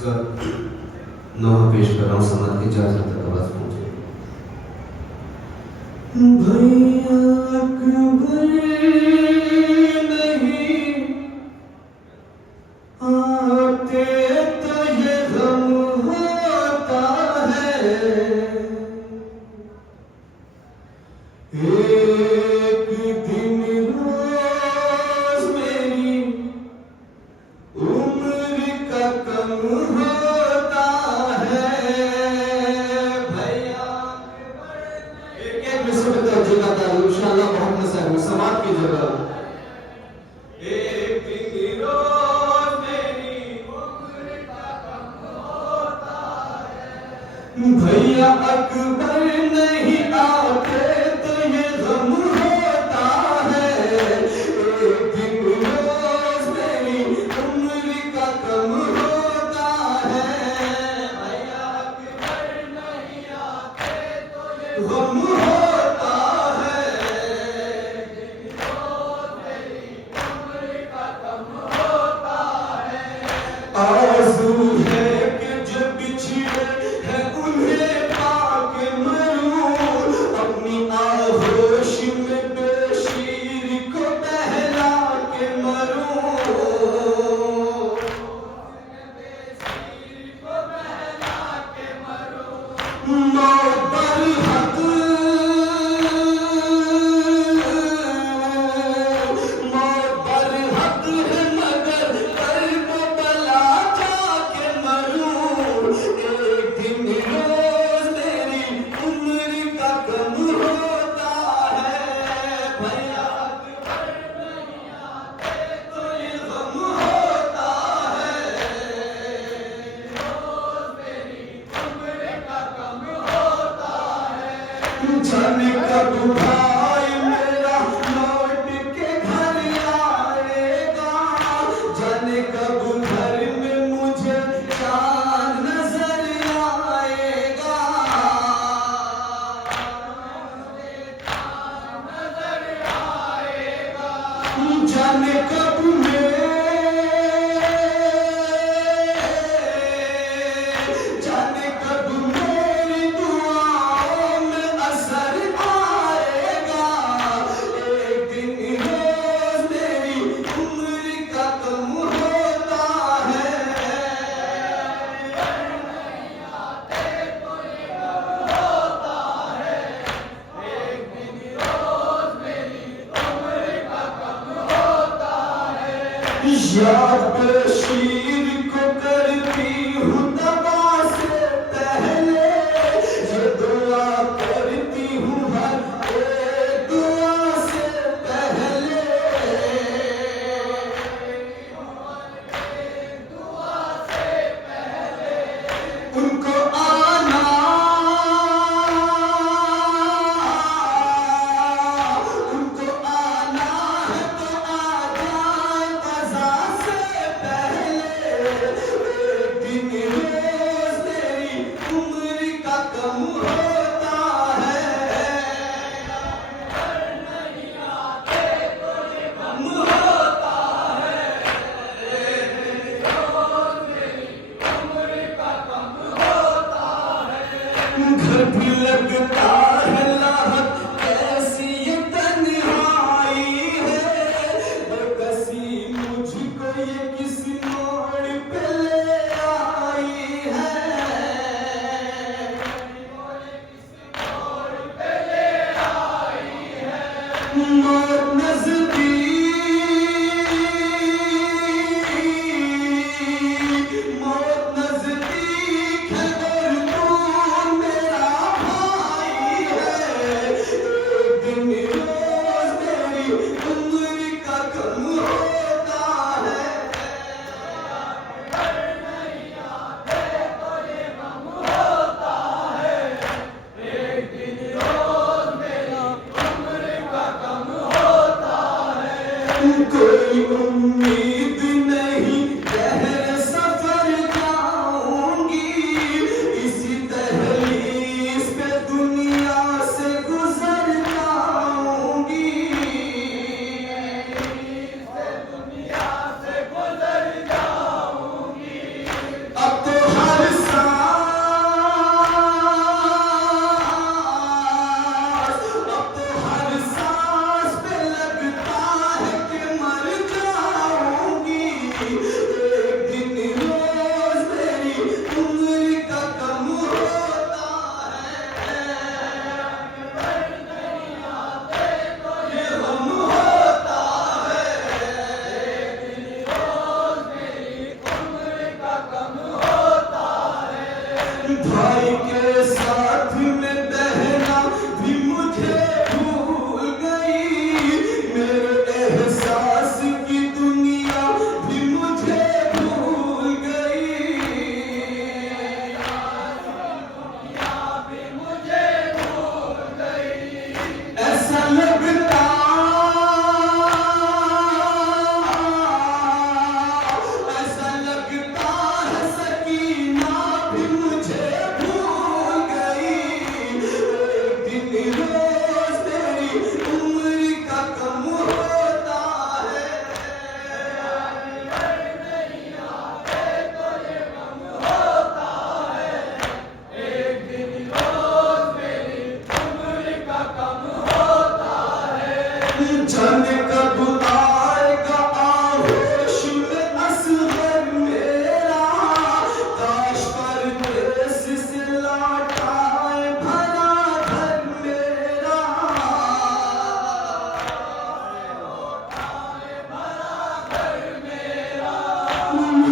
इसका नोहा पेश कर रहा हूँ, समाज की इजाजत तक आवाज पहुंचे। भैया अकबर नहीं आते तो ये गम होता है, एक दिन रोज मेरी उम्र का कम होता है। भैया एक मिसर में तर्जुमा गाता हूं, इंशाअल्लाह बहुत मजा है समाज की जगह। एक दिन रोज मेरी उम्र का कम होता है, भैया अकबर नहीं आते तो ये गम होता है, एक दिन रोज मेरी उम्र का कम होता है, भैया अकबर नहीं आते तो ये गम होता है, एक दिन रोज मेरी उम्र का कम होता है। आरज़ू है कि जो बिछड़े हैं उन्हें पाके मरूं, अपनी आगोश में बेशीर को बहला के मरूं, मौत बरहक है मगर कर्बला जाके मरूं, एक दिन रोज मेरी उम्र का कम होता है, भैया अकबर नहीं आते तो ये गम होता है, रोज मेरी उम्र का कम होता है। जाने कब भाई मेरा लौट के घर आएगा, जाने कब घर में मुझे चांद नजर आएगा, जाने कब जाने कब मेरी दुआओं में असर आएगा,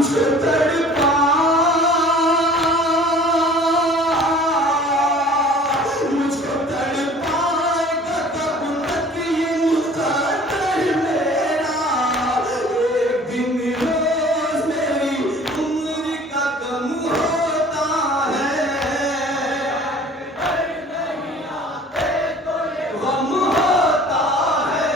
मुझको तड़पा, मुझको तड़पाएगा कब तक ये मुकद्दर मेरा। एक दिन रोज मेरी उम्र का कम होता है, गम होता है।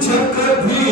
जब कभी